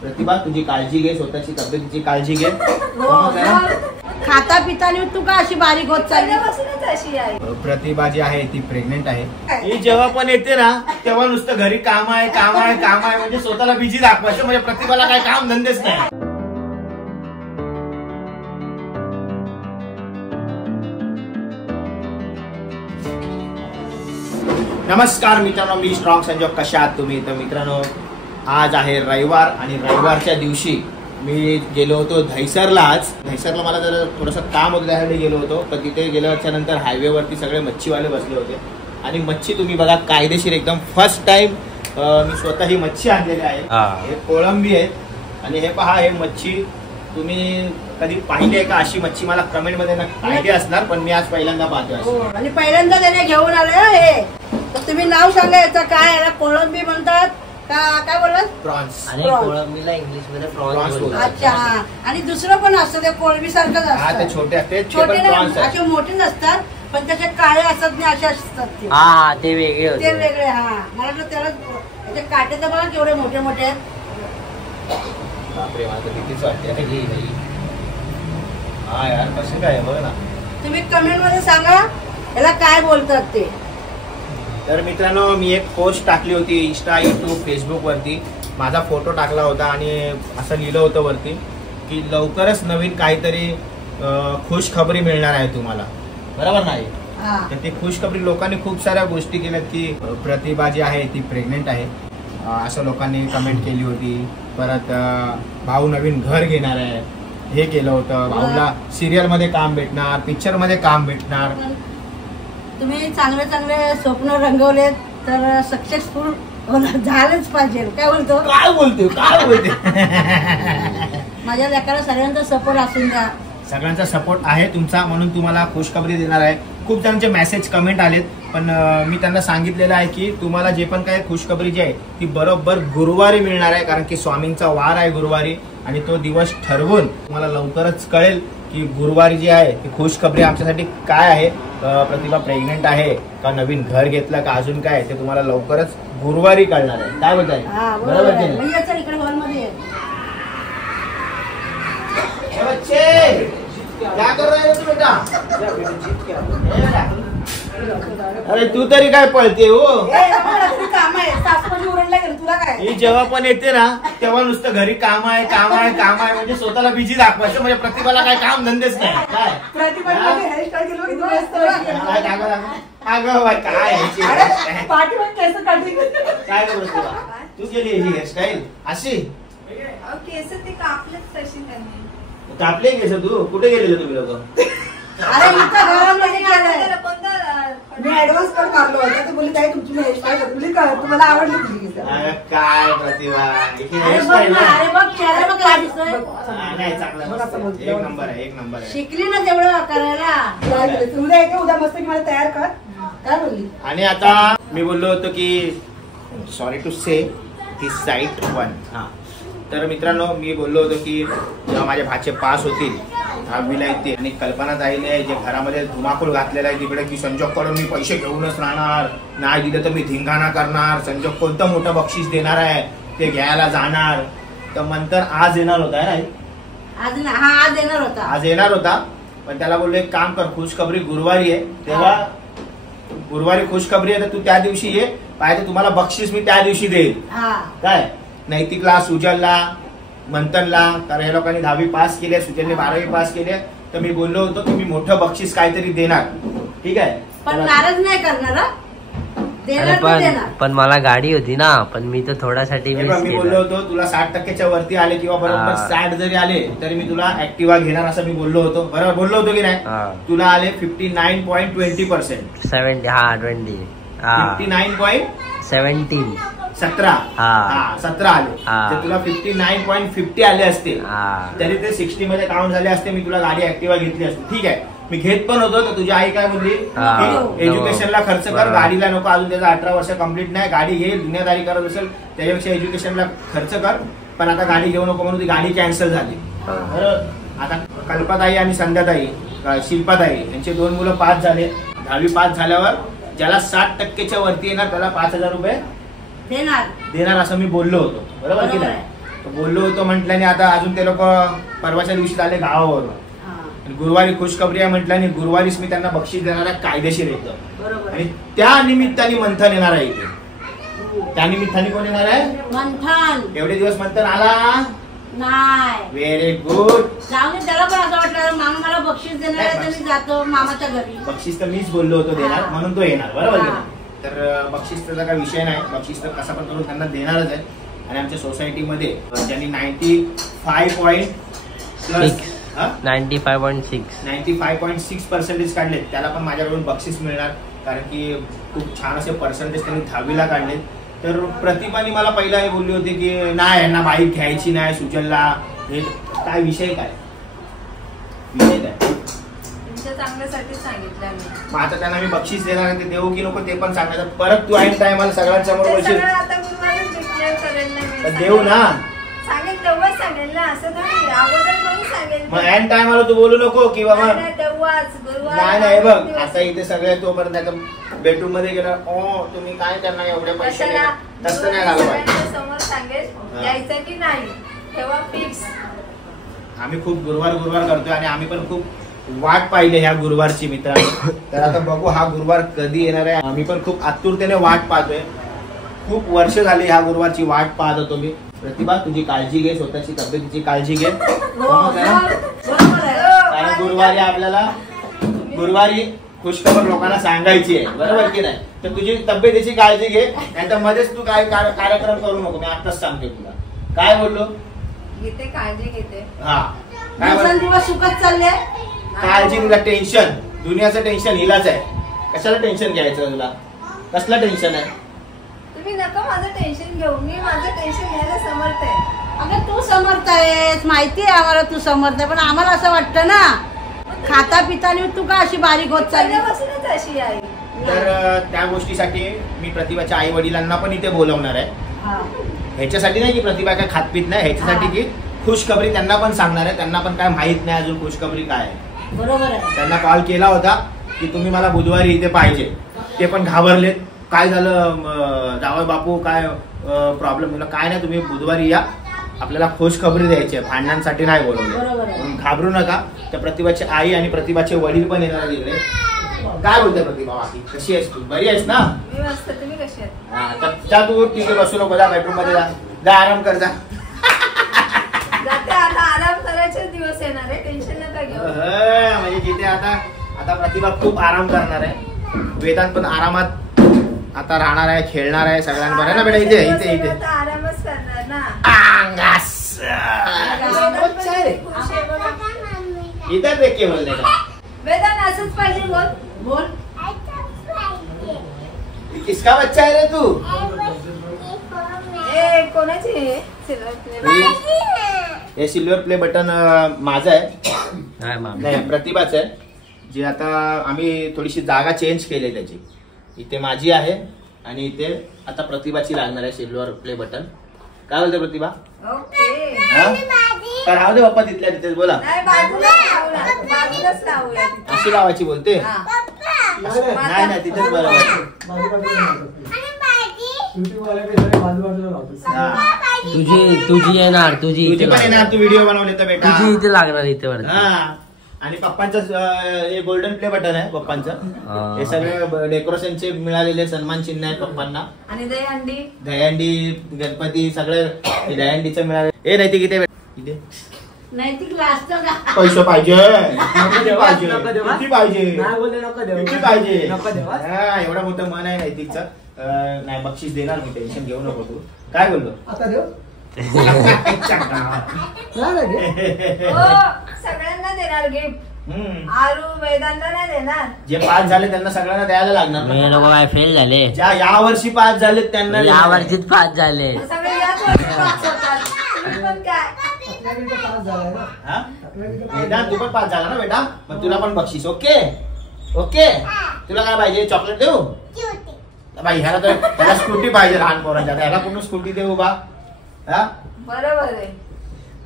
प्रतिभा तुझी काळजी घे, स्वतःची तब्येतीची काळजी घे. खाता पितानी तू का अशी बारीक होत चालली? अशी आहे प्रतिभा जी आहे ती प्रेग्नेंट आहे. ही जेव्हा पण येते ना तेव्हा नुसतं घरी काम आहे काम आहे काम आहे म्हणजे स्वतःला बिझी दाखवायचं. म्हणजे प्रतिभाला काय काम धंदेच नाही. नमस्कार मित्रांनो, मी स्ट्रॉंग संजोग. कशा आहात तुम्ही? तर मित्रांनो, आज आहे रविवार आणि रविवारच्या दिवशी मी गेलो होतो दहिसरला. आज दहिसरला मला जरा थोडंसं काम होतं, त्यासाठी गेलो होतो. पण तिथे गेल्याच्या नंतर हायवेवरती सगळे मच्छीवाले बसले होते आणि मच्छी तुम्ही बघा कायदेशीर एकदम फर्स्ट टाइम मी स्वतः ही मच्छी आणलेली आहे. हे कोळंबी आहेत आणि हे पहा, हे मच्छी तुम्ही कधी पाहिली आहे का अशी मच्छी? मला कमेंट मध्ये आयडिया असणार, पण मी आज पहिल्यांदा पाहतोय. आणि पहिल्यांदा त्याने घेऊन आले हे. तर तुम्ही नाव सांगा याचं काय? याला कोळंबी म्हणतात का काय बोलत? प्रॉन्स. आणि कोळंबीला इंग्लिश मध्ये प्रॉन्स बोलतात. अच्छा. आणि दुसरं पण असतं ते कोळंबी सारखंच असतं. ते छोटे असते, छोटे असे मोठे नसतात, पण त्याचे काळे असतात नाही, असे असतात ते. हा, ते वेगळे होते. ते वेगळे. हा, मला वाटलं त्याला त्याचे काटे तर बघा केवढे मोठे मोठे आहेत. बापरे, मला कितीच वाटते. हा यार, कसं काय बघ ना. तुम्ही कमेंट मध्ये सांगा याला काय बोलतात ते. तर मित्रांनो, मी एक पोस्ट टाकली होती इंस्टा, यूट्यूब, फेसबुक वरती. माझा फोटो टाकला होता आणि असं लिहिलं होतं वरती की लवकरच नवीन काहीतरी खुशखबरी मिळणार आहे तुम्हाला. बरोबर नाही? तर ती खुशखबरी लोकांनी खूप साऱ्या गोष्टी केल्यात की प्रतिभा जी आहे ती प्रेग्नेंट आहे असं लोकांनी कमेंट केली होती. परत भाऊ नवीन घर घेणार आहे हे केलं होतं. भाऊला सिरियल मध्ये काम भेटणार, पिक्चर मध्ये काम भेटणार. तुम्ही चांगले चांगले स्वप्न रंगवले तर सक्सेसफुल झालंच पाहिजे. काय बोलतो? काय बोलते काय बोलते. माझ्या लेकराला सगळ्यांचा सपोर्ट असून द्या. सगळ्यांचा सपोर्ट आहे तुमचा, म्हणून तुम्हाला खुशखबरी देणार आहे. खूप जणांचे मेसेज कमेंट आलेत, पण मी त्यांना सांगितलेलं आहे की तुम्हाला जे पण काही खुशखबरी जी आहे ती बरोबर गुरुवारी मिळणार आहे. कारण की स्वामींचा वार आहे गुरुवारी आणि तो दिवस ठरवून तुम्हाला लवकरच कळेल की गुरुवारी जी आहे ती खुशखबरी आमच्यासाठी काय आहे. प्रतिभा प्रेग्नेंट आहे का, नवीन घर घेतलं का, अजून काय ते तुम्हाला लवकरच गुरुवारी कळणार आहे. काय बोलताय? बरोबर की नाही? इकडे हॉलमध्ये बच्चे क्या कर रहे हो तू बेटा? अरे तू तरी काय पळते हो? काम आहे, सासूबाई उरडला गेलं तुला काय? ही जेव्हा पण येते ना तेव्हा नुसतं घरी काम आहे काम आहे काम आहे म्हणजे स्वतःला बिझी दाखवायचं. म्हणजे प्रतिभाला काय काम धंदेच नाही. काय काय प्रतिभा तू केली ही हेअरस्टाईल अशी? केस ते कापलेच तशी त्यांनी. कापले केस तू? कुठे गेलेले तुम्ही लोक? अरे इथं घरामध्ये केलंय. मी ऍडव्हान्स पण काढलो होता. ते बोलली ताई तुमची हेअरस्टाईल बोलली का तुम्हाला आवडली तुझी केस? काय प्रतिभा अरे बघ चेहरा बघ काय दिसतोय. नाही, चांगला एक नंबर आहे, एक नंबर आहे. शिकली ना तेवढं करायला. उद्या येते, उद्या मस्त की मला तयार कर. काय बोलली? आणि आता मी बोललो होतो की सॉरी टू से ती साईट 1. हा, तर मित्रांनो मी बोललो होतो की जेव्हा माझे भाचे पास होतील 10वीला येते आणि कल्पना ताईने आहे जे घरामध्ये धुमाकूळ घातलेला आहे तिकडे की संजोगकडून मी पैसे घेऊनच राहणार, नाही दिलं तर मी धिंगाणा करणार, संजोग कोणतं मोठं बक्षीस देणार आहे ते घ्यायला जाणार. तर नंतर आज येणार होता नाही? आज येणार होता, पण त्याला बोललो एक काम कर, खुशखबरी गुरुवारी आहे तेव्हा गुरुवारी खुशखबरी आहे तर तू त्या दिवशी ये, पाहिजे तुम्हाला बक्षीस मी त्या दिवशी देईल. काय नैतिकला, सुजलला, मंथनला, कारण हे लोकांनी 10वी पास केले, सुजलने 12वी पास केले. तर मी बोललो होतो की मी मोठं बक्षीस काहीतरी देणार. ठीक आहे, पण नाराज नाही करणार. पण मला गाडी होती ना, पण मी तर थोड्यासाठी मी बोललो होतो तुला 60% वरती आले किंवा बरोबर 60 जरी आले तरी मी तुला ऍक्टिव्हा घेणार असं मी बोललो होतो. बरोबर बोललो होतो की नाही? तुला आले 59.20%. 70. हा 20. 59.17. 17 आले. तर तुला 59.50 आले असते तरी ते 60 मध्ये काउंट झाले असते. मी तुला गाडी ऍक्टिव्हा घेतली असते. ठीक आहे, मी घेत पण होतो. तर तुझी आई काय बोलली की एज्युकेशनला खर्च कर, गाडीला नको, अजून त्याचा 18 वर्ष कम्प्लीट नाही, गाडी घेईल, दुनियादारी करत असेल त्याच्यापेक्षा एज्युकेशनला खर्च कर, पण आता गाडी घेऊ नको म्हणून ती गाडी कॅन्सल झाली. आता कल्पताई आणि संध्याताई, शिल्पाताई यांचे 2 मुलं पास झाले. 10वी पास झाल्यावर ज्याला 60% वरती येणार त्याला 5,000 रुपये देणार असं मी बोललो होतो. बरोबर की नाही? बोललो होतो म्हटल्याने आता अजून ते लोक परवाच्या दिवशी आले गावावरून. आणि गुरुवारी खुशखबरी आहे म्हटल्याने गुरुवारीच मी त्यांना बक्षीस देणार आहे कायदेशीर येतं. बरोबर. आणि त्या निमित्ताने मंथन येणार आहे इथे. त्या निमित्ताने कोण येणार आहे? मंथन. एवढे दिवस मंथन आला नाही. Very good. जाऊन त्याला पण असं वाटलं मामा मला बक्षीस देणार आहे तर मी जातो मामाच्या घरी. बक्षीस तर मीच बोललो होतो देणार म्हणून तो येणार बरोबर की नाही? तर बक्षीस त्याचा काही विषय नाही. बक्षीस तर कसा पण करून त्यांना देणारच आहे. आणि आमच्या सोसायटीमध्ये ज्यांनी 95.6% काढले त्याला पण माझ्याकडून बक्षीस मिळणार. कारण की खूप छान असे पर्सेंटेज त्यांनी 10वीला काढले. तर प्रतिभाने मला पहिला हे बोलली होती की नाही यांना बाईक घ्यायची नाही सुजलला. हे काय विषय काय तुमच्या चांगल्यासाठी सांगितलं मी. मग आता त्यांना मी बक्षीस देणार आहे ते देऊ की नको ते पण सांगायचं. परत तू ऐन टायमाला सगळ्यांसमोर ते बक्षीस सगळं आता गुरुवारीच डिक्लेअर करेल ना मी. तर देऊ ना. सांगेल तेव्हाच सांगेल ना असं नाही अगोदर करून सांगेल. मग ऐन टायमाला तू बोलू नको की बाबा नाही, तेव्हाच गुरुवार. नाही नाही बघ आता इथे सगळे तोपर्यंत त्याच्या बेडरूम मध्ये गेला तुम्ही काय करणार एवढे पैसे कशाला? तसं नाही झालं पाहिजे. सगळ्यांच्या समोर सांगेल द्यायचं की नाही तेव्हा फिक्स. आम्ही खूप गुरुवार करतोय आणि आम्ही पण खूप वाट पाहिली ह्या गुरुवारची मित्रांनो. तर आता बघू हा गुरुवार कधी येणार आहे. आम्ही पण खूप आतुरतेने वाट पाहतोय. खूप वर्ष झाली ह्या गुरुवारची वाट पाहत होतो मी. प्रतिभा तुझी काळजी घे स्वतःची तब्येतीची काळजी घे. बरोबर आहे. कारण गुरुवारी आपल्याला गुरुवारी खुशखबर लोकांना सांगायची आहे बरोबर की नाही. तर तुझी तब्येतीची काळजी घे नाहीतर मध्येच तू काय कार्यक्रम करू नको. मी आताच सांगते तुला काय बोललो. घेते काळजी घेते. हा काय दिवसेंदिवस सुखच चालले. काळजी तुला टेन्शन दुनियाचं टेन्शन हिलाच आहे. कशाला टेन्शन घ्यायचं तुला कसलं टेन्शन आहे. तुम्ही नका माझं टेन्शन घेऊ. मी माझं टेन्शन घ्यायला समर्थ आहे. अगं तू समर्थ आहेस माहिती आहे आम्हाला तू समर्थ आहे पण आम्हाला असं वाटतं ना खाता पितानी तू का अशी बारीक होत चालली. पहिल्यापासूनच अशी आहे. तर त्या गोष्टीसाठी मी प्रतिभाच्या आई वडिलांना पण इथे बोलवणार आहे. ह्याच्यासाठी नाही की प्रतिभा काय खातपीत नाही ह्याच्यासाठी की खुशखबरी त्यांना पण सांगणार आहे. त्यांना पण काय माहित नाही अजून खुशखबरी काय आहे. बरोबर आहे. त्यांना कॉल केला होता की तुम्ही मला बुधवारी इथे पाहिजे. ते पण घाबरलेत. काय झालं जावई बापू काय प्रॉब्लेम झाला. काय नाही तुम्ही बुधवारी या आपल्याला खुशखबरी द्यायची आहे. भांडणांसाठी नाही बोलवलं. घाबरू नका. त्या प्रतिभाची आई आणि प्रतिभाचे वडील पण येणार तिकडे. काय बोलते प्रतिभा बाकी कशी आहेस तू बरी आहेस ना. मी मस्त. तुम्ही कशी आहात. तर जा तू तिथे बसू नको. जा बेडरूम मध्ये जा आराम कर जा. जाते आता आराम करायचे दिवस येणार आहे. टेन्शन नका घेऊ. म्हणजे जिथे आता प्रतिभा खूप आराम करणार आहे. वेदांत पण आरामात आता राहणार आहे खेळणार आहे सगळ्यांबरोबर ना बेटा. इथे इथे इथे आरामच करणार ना. इधर देख के बोलने का. वेदांत असंच पाहिजे. बोल बोल. किसका बच्चा है रे तू. ए कोणाची आहे. हे सिल्वर प्ले बटन माझं आहे नाही प्रतिभाच आहे. जे आता आम्ही थोडीशी जागा चेंज केली त्याची. इथे माझी आहे आणि इथे आता प्रतिभाची लागणार आहे सिल्वर प्ले बटन. काय बोलते प्रतिभा. ओके तर राहू दे बाप्पा तिथल्या तिथेच बोला. नाही बाजूलाच लावूया. अशी लावायची बोलते. नाही नाही तिथेच बरोबर. तुझी येणार तुझी पण येणार. तू व्हिडिओ बनवले तर बेटा तुझी इथे लागणार इथे वर. आणि पप्पांचं हे गोल्डन प्ले बटन आहे पप्पांचं. हे सगळे डेकोरेशनचे मिळालेले सन्मान चिन्ह आहे पप्पांना. आणि दहीहंडी गणपती सगळे दहीहंडीचं मिळाले. हे नैतिक इथे इथे नैतिक असतं का. पैसे पाहिजे पाहिजे एवढा मोठं मन आहे नैतिकचं. नाही बक्षीस देणार मी टेन्शन घेऊ नको तू. काय बोललो आता देऊ. सगळ्यांना देणार गिफ्ट. आरू वेदांना नाही देणार. जे पास झाले त्यांना सगळ्यांना द्यायला लागणार. लोक काय फेल झाले. ज्या या वर्षी पास झाले त्यांना या वर्षीच पास झाले. सगळे याच वर्षी पास होतात. तुम्ही पण काय तू पण पास झाला ना बेटा. मग तुला पण बक्षीस. Okay okay. तुला काय पाहिजे चॉकलेट देऊ बाई. ह्याला तर ह्याला स्कूटी पाहिजे लहान पोरांच्या. ह्याला पूर्ण स्कूटी देऊ बा. बरोबर आहे.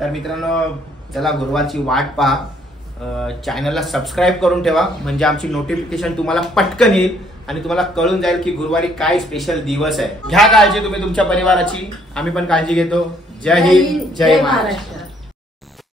तर मित्रांनो चला गुरुवारची वाट पहा. चॅनलला सबस्क्राईब करून ठेवा म्हणजे आमची नोटिफिकेशन तुम्हाला पटकन येईल आणि तुम्हाला कळून जाईल की गुरुवारी काय स्पेशल दिवस आहे. घ्या काळजी तुम्ही तुमच्या परिवाराची. आम्ही पण काळजी घेतो. जय हिंद जय महाराष्ट्र.